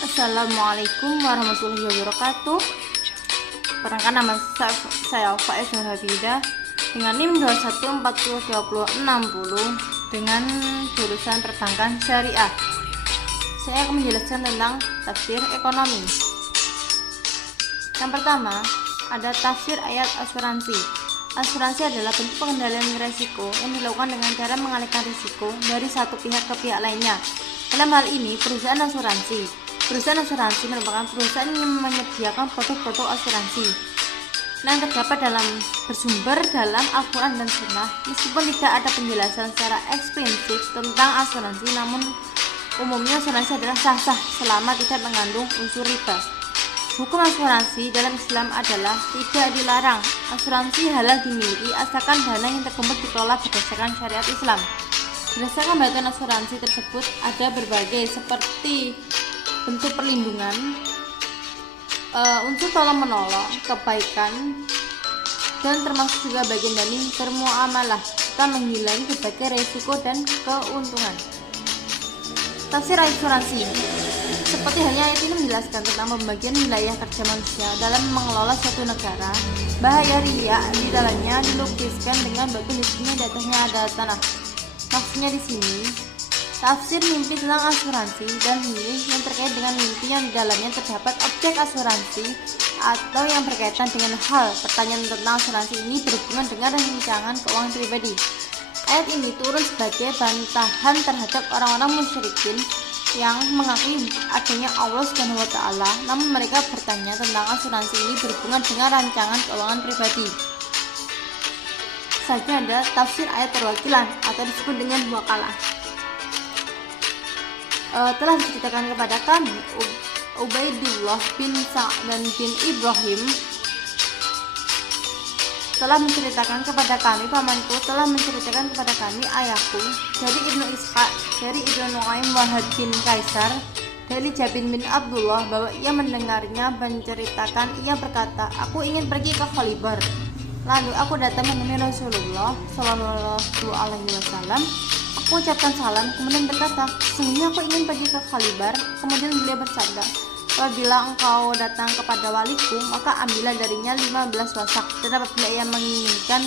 Assalamualaikum warahmatullahi wabarakatuh. Perkenalkan, nama saya Faiz Nur Hafidah dengan NIM 21402060 dengan jurusan perbankan syariah. Saya akan menjelaskan tentang tafsir ekonomi. Yang pertama, ada tafsir ayat asuransi. Asuransi adalah bentuk pengendalian risiko yang dilakukan dengan cara mengalihkan risiko dari satu pihak ke pihak lainnya. Dalam hal ini, perusahaan asuransi. Perusahaan asuransi merupakan perusahaan yang menyediakan produk-produk asuransi yang terdapat bersumber dalam Al-Quran dan Sunnah. Meskipun tidak ada penjelasan secara eksplisit tentang asuransi, namun umumnya asuransi adalah sah-sah selama tidak mengandung unsur riba. Hukum asuransi dalam Islam adalah tidak dilarang. Asuransi halal dimiliki asalkan dana yang terkumpul dikelola berdasarkan syariat Islam. Berdasarkan batasan asuransi tersebut ada berbagai seperti bentuk perlindungan, unsur tolong-menolong, kebaikan, dan termasuk juga bagian dari bermuamalah serta menghilangi berbagai resiko dan keuntungan. Tafsir asuransi seperti halnya ayat ini menjelaskan tentang pembagian wilayah kerja manusia dalam mengelola suatu negara. Bahaya riya di dalamnya dilukiskan dengan batu nisannya di atasnya ada tanah. Maksudnya di sini tafsir mimpi tentang asuransi dan mimpi yang terkait dengan mimpi yang di dalamnya terdapat objek asuransi atau yang berkaitan dengan hal. Pertanyaan tentang asuransi ini berhubungan dengan rancangan keuangan pribadi. Ayat ini turun sebagai bantahan terhadap orang-orang musyrikin yang mengakui adanya Allah Subhanahu wa taala, namun mereka bertanya tentang asuransi ini berhubungan dengan rancangan keuangan pribadi. Selanjutnya ada tafsir ayat perwakilan atau disebut dengan wakalah. Telah diceritakan kepada kami Ubaidillah bin Sa'dan bin Ibrahim telah menceritakan kepada kami, pamanku telah menceritakan kepada kami, ayahku dari Ibnu Ishaq, dari Ibnu Nuaim Wahab bin Kaisar, dari Jabir bin Abdullah bahwa ia mendengarnya menceritakan, ia berkata, aku ingin pergi ke Khaybar. Lalu aku datang menemui Rasulullah Shallallahu Alaihi Wasallam. Aku ucapkan salam, kemudian berkata, sesungguhnya aku ingin pergi ke Khaybar. Kemudian beliau bersabda, apabila engkau datang kepada waliku, maka ambillah darinya 15 wasak, dan apabila ia menginginkan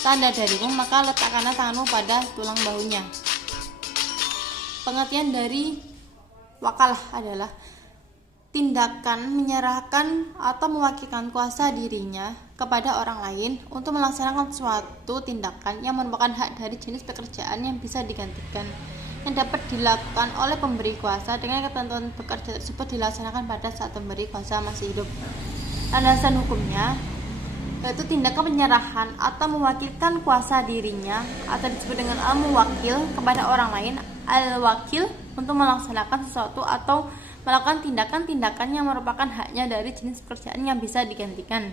tanda darimu, maka letakkanlah tanganmu pada tulang bahunya. Pengertian dari wakalah adalah tindakan menyerahkan atau mewakilkan kuasa dirinya kepada orang lain untuk melaksanakan suatu tindakan yang merupakan hak dari jenis pekerjaan yang bisa digantikan, yang dapat dilakukan oleh pemberi kuasa dengan ketentuan pekerja tersebut dilaksanakan pada saat pemberi kuasa masih hidup. Landasan hukumnya yaitu tindakan penyerahan atau mewakilkan kuasa dirinya atau disebut dengan al-muwakil kepada orang lain, al-wakil untuk melaksanakan sesuatu atau melakukan tindakan-tindakan yang merupakan haknya dari jenis pekerjaan yang bisa digantikan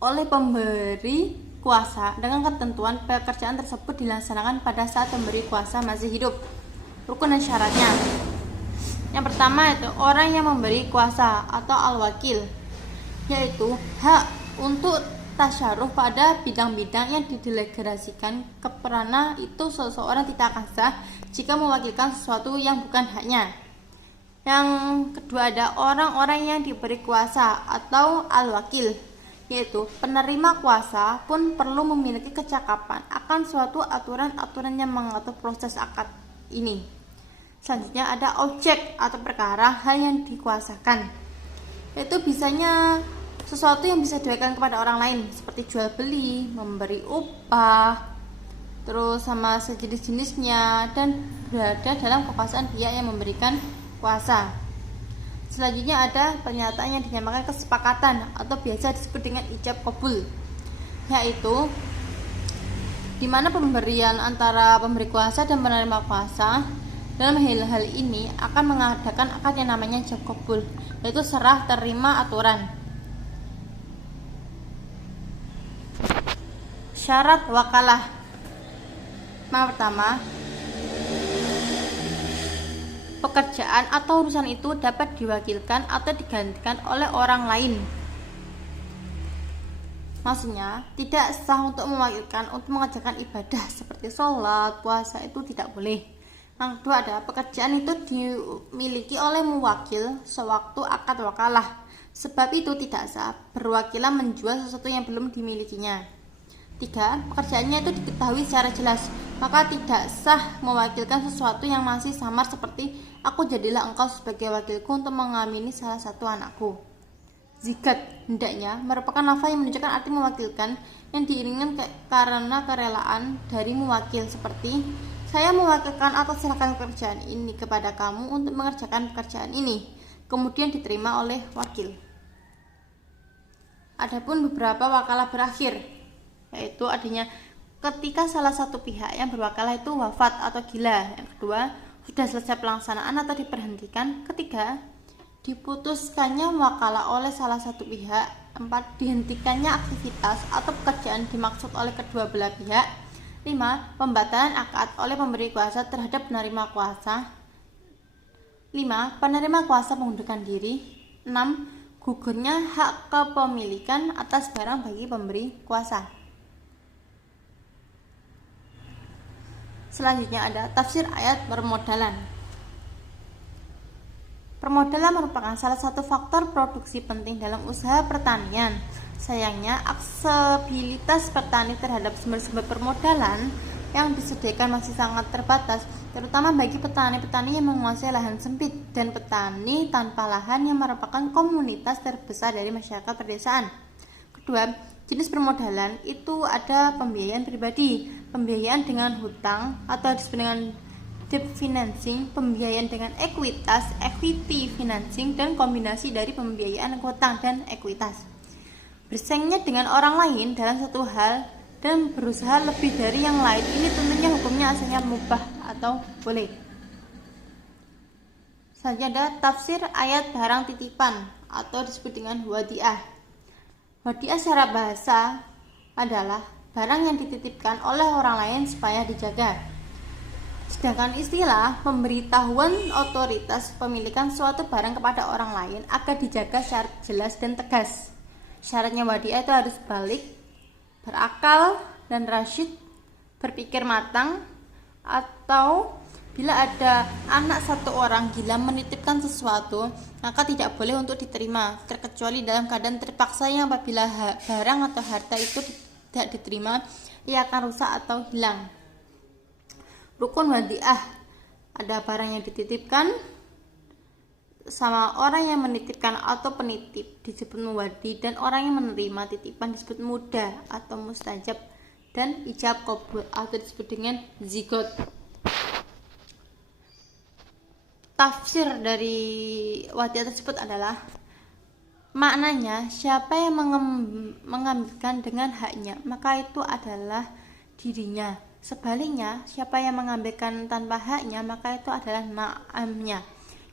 oleh pemberi kuasa dengan ketentuan pekerjaan tersebut dilaksanakan pada saat pemberi kuasa masih hidup. Rukun dan syaratnya. Yang pertama itu orang yang memberi kuasa atau al-wakil, yaitu hak untuk tasyaruf pada bidang-bidang yang didelegasikan keperana itu seseorang tidak akan sah jika mewakilkan sesuatu yang bukan haknya. Yang kedua ada orang-orang yang diberi kuasa atau al-wakil, yaitu penerima kuasa pun perlu memiliki kecakapan akan suatu aturan-aturan yang mengatur proses akad ini. Selanjutnya ada objek atau perkara hal yang dikuasakan, yaitu bisanya sesuatu yang bisa diberikan kepada orang lain seperti jual beli, memberi upah, terus sama sejenis-jenisnya dan berada dalam kekuasaan pihak yang memberikan kuasa. Selanjutnya ada pernyataan yang dinamakan kesepakatan atau biasa disebut dengan ijab qabul, yaitu di mana pemberian antara pemberi kuasa dan penerima kuasa dalam hal ini akan mengadakan akad yang namanya ijab qabul, yaitu serah terima aturan. Syarat wakalah. Yang pertama, pekerjaan atau urusan itu dapat diwakilkan atau digantikan oleh orang lain. Maksudnya, tidak sah untuk mewakilkan untuk mengerjakan ibadah seperti sholat, puasa itu tidak boleh. Yang kedua ada pekerjaan itu dimiliki oleh muwakil sewaktu akad wakalah. Sebab itu tidak sah perwakilan menjual sesuatu yang belum dimilikinya. 3. Pekerjaannya itu diketahui secara jelas, maka tidak sah mewakilkan sesuatu yang masih samar seperti aku jadilah engkau sebagai wakilku untuk mengamini salah satu anakku. Zikat hendaknya merupakan lafaz yang menunjukkan arti mewakilkan yang diinginkan karena kerelaan dari muwakil seperti saya mewakilkan atau serahkan pekerjaan ini kepada kamu untuk mengerjakan pekerjaan ini, kemudian diterima oleh wakil. Adapun beberapa wakalah berakhir, yaitu adanya ketika salah satu pihak yang berwakalah itu wafat atau gila. Yang kedua, sudah selesai pelaksanaan atau diberhentikan. Ketiga, diputuskannya wakalah oleh salah satu pihak. 4. Dihentikannya aktivitas atau pekerjaan dimaksud oleh kedua belah pihak. 5. Pembatalan akad oleh pemberi kuasa terhadap penerima kuasa. 5. Penerima kuasa mengundurkan diri. 6. Gugurnya hak kepemilikan atas barang bagi pemberi kuasa. Selanjutnya ada tafsir ayat permodalan. Permodalan merupakan salah satu faktor produksi penting dalam usaha pertanian. Sayangnya, aksesibilitas petani terhadap sumber-sumber permodalan yang disediakan masih sangat terbatas, terutama bagi petani-petani yang menguasai lahan sempit dan petani tanpa lahan yang merupakan komunitas terbesar dari masyarakat pedesaan. Kedua, jenis permodalan itu ada pembiayaan pribadi, pembiayaan dengan hutang atau disebut dengan debt financing, pembiayaan dengan ekuitas, equity financing, dan kombinasi dari pembiayaan hutang dan ekuitas. Bersaingnya dengan orang lain dalam satu hal dan berusaha lebih dari yang lain, ini tentunya hukumnya asalnya mubah atau boleh. Selanjutnya ada tafsir ayat barang titipan atau disebut dengan wadiah. Wadiah secara bahasa adalah barang yang dititipkan oleh orang lain supaya dijaga. Sedangkan istilah pemberitahuan otoritas pemilikan suatu barang kepada orang lain agar dijaga secara jelas dan tegas. Syaratnya wadiah itu harus balik, berakal dan rasyid, berpikir matang, atau bila ada anak satu orang gila menitipkan sesuatu, maka tidak boleh untuk diterima, terkecuali dalam keadaan terpaksa yang apabila barang atau harta itu tidak diterima, ia akan rusak atau hilang. Rukun wadiah, ada barang yang dititipkan sama orang yang menitipkan atau penitip disebut muwadi, dan orang yang menerima titipan disebut muda atau mustajab, dan ijab qabul atau disebut dengan zigot. Tafsir dari wadiah tersebut adalah maknanya siapa yang mengambilkan dengan haknya maka itu adalah dirinya. Sebaliknya, siapa yang mengambilkan tanpa haknya maka itu adalah naamnya.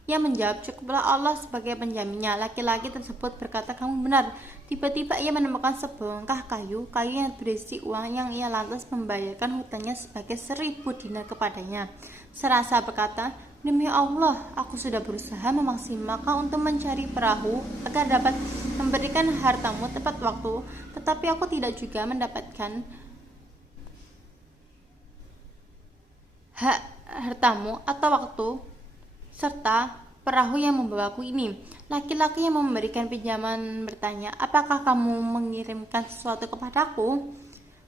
Ia menjawab, cukuplah Allah sebagai penjaminnya. Laki-laki tersebut berkata, kamu benar. Tiba-tiba ia menemukan sebongkah kayu yang berisi uang yang ia lantas membayarkan hutangnya sebagai 1000 dinar kepadanya. Serasa berkata, demi Allah, aku sudah berusaha memaksimalkan untuk mencari perahu agar dapat memberikan hartamu tepat waktu, tetapi aku tidak juga mendapatkan hak hartamu atau waktu serta perahu yang membawaku ini. Laki-laki yang memberikan pinjaman bertanya, apakah kamu mengirimkan sesuatu kepadaku?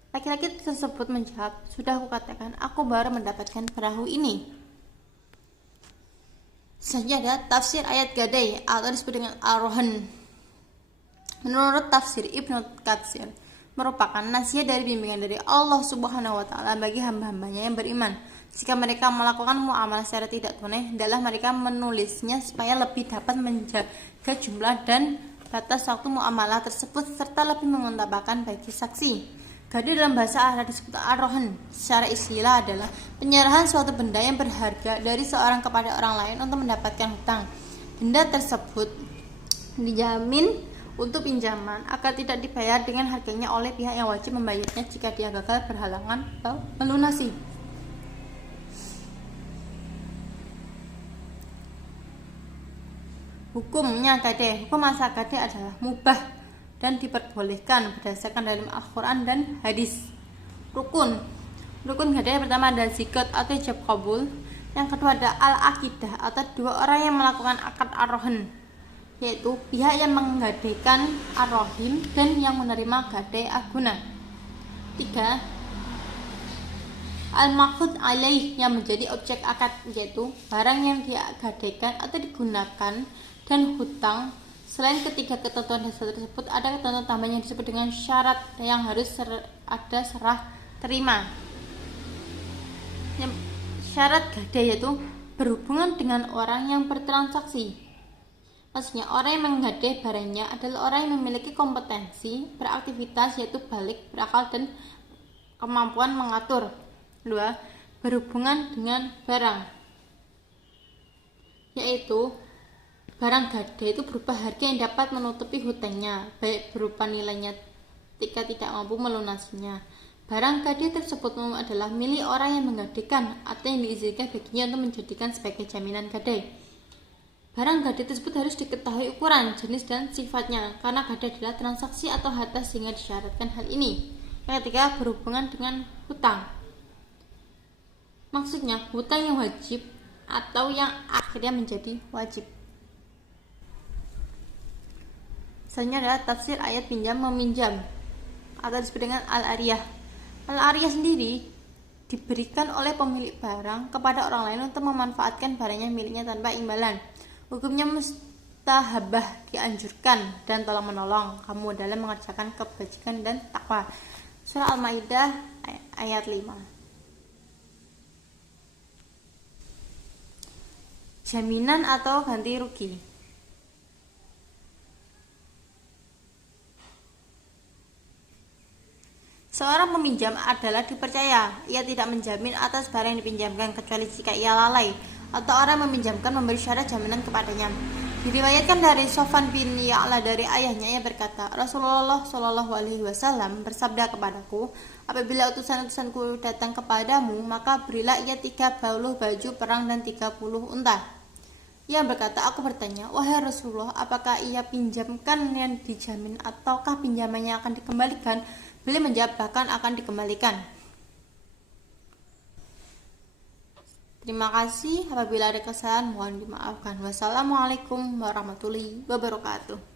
Laki-laki tersebut menjawab, sudah aku katakan, aku baru mendapatkan perahu ini. Selanjutnya ada tafsir ayat gadai atau disebut dengan ar-rohan. Menurut tafsir Ibnu Katsir, merupakan nasihat dari bimbingan dari Allah Subhanahu wa taala bagi hamba-hambanya yang beriman. Jika mereka melakukan muamalah secara tidak tunai, adalah mereka menulisnya supaya lebih dapat menjaga jumlah dan batas waktu muamalah tersebut serta lebih mengutamakan bagi saksi. Gadai dalam bahasa Arab disebut ar-rohan. Secara istilah adalah penyerahan suatu benda yang berharga dari seorang kepada orang lain untuk mendapatkan hutang. Benda tersebut dijamin untuk pinjaman agar tidak dibayar dengan harganya oleh pihak yang wajib membayarnya jika dia gagal berhalangan atau melunasi. Hukumnya gadai, hukum asal gadai adalah mubah dan diperbolehkan berdasarkan dalam Al-Quran dan hadis. Rukun gadai pertama adalah zikat atau ijab qabul. Yang kedua ada al-aqidah atau dua orang yang melakukan akad ar-rohin, yaitu pihak yang menggadaikan ar-rohim dan yang menerima gadai aguna. 3. Al-maqud alaih yang menjadi objek akad, yaitu barang yang digadaikan atau digunakan dan hutang. Selain ketiga ketentuan dasar tersebut, ada ketentuan tambahan yang disebut dengan syarat yang harus ada serah terima. Syarat gadai yaitu berhubungan dengan orang yang bertransaksi. Maksudnya orang yang menggadai barangnya adalah orang yang memiliki kompetensi beraktivitas, yaitu balik, berakal, dan kemampuan mengatur. 2. Berhubungan dengan barang, yaitu barang gadai itu berupa harga yang dapat menutupi hutangnya, baik berupa nilainya ketika tidak mampu melunasinya. Barang gadai tersebut adalah milik orang yang menggadaikan atau yang diizinkan baginya untuk menjadikan sebagai jaminan gadai. Barang gadai tersebut harus diketahui ukuran, jenis, dan sifatnya, karena gadai adalah transaksi atau harta sehingga disyaratkan hal ini. Yang ketiga, berhubungan dengan hutang. Maksudnya, hutang yang wajib atau yang akhirnya menjadi wajib. Selanjutnya adalah tafsir ayat pinjam meminjam atau disebut dengan al-ariyah. Al-ariyah sendiri diberikan oleh pemilik barang kepada orang lain untuk memanfaatkan barangnya miliknya tanpa imbalan. Hukumnya mustahabah, dianjurkan, dan tolong menolong kamu dalam mengerjakan kebajikan dan takwa. Surah Al-Maidah ayat 5. Jaminan atau ganti rugi. Seorang peminjam adalah dipercaya. Ia tidak menjamin atas barang yang dipinjamkan kecuali jika ia lalai atau orang meminjamkan memberi syarat jaminan kepadanya. Diriwayatkan dari Sofwan bin Ya'la dari ayahnya, ia berkata, Rasulullah Shallallahu Alaihi Wasallam bersabda kepadaku, apabila utusan-utusanku datang kepadamu, maka berilah ia 30 baju perang dan 30 unta. Ia berkata, aku bertanya, wahai Rasulullah, apakah ia pinjamkan yang dijamin ataukah pinjamannya akan dikembalikan? Beliau menjawab, bahkan akan dikembalikan. Terima kasih. Apabila ada kesalahan mohon dimaafkan. Wassalamualaikum warahmatullahi wabarakatuh.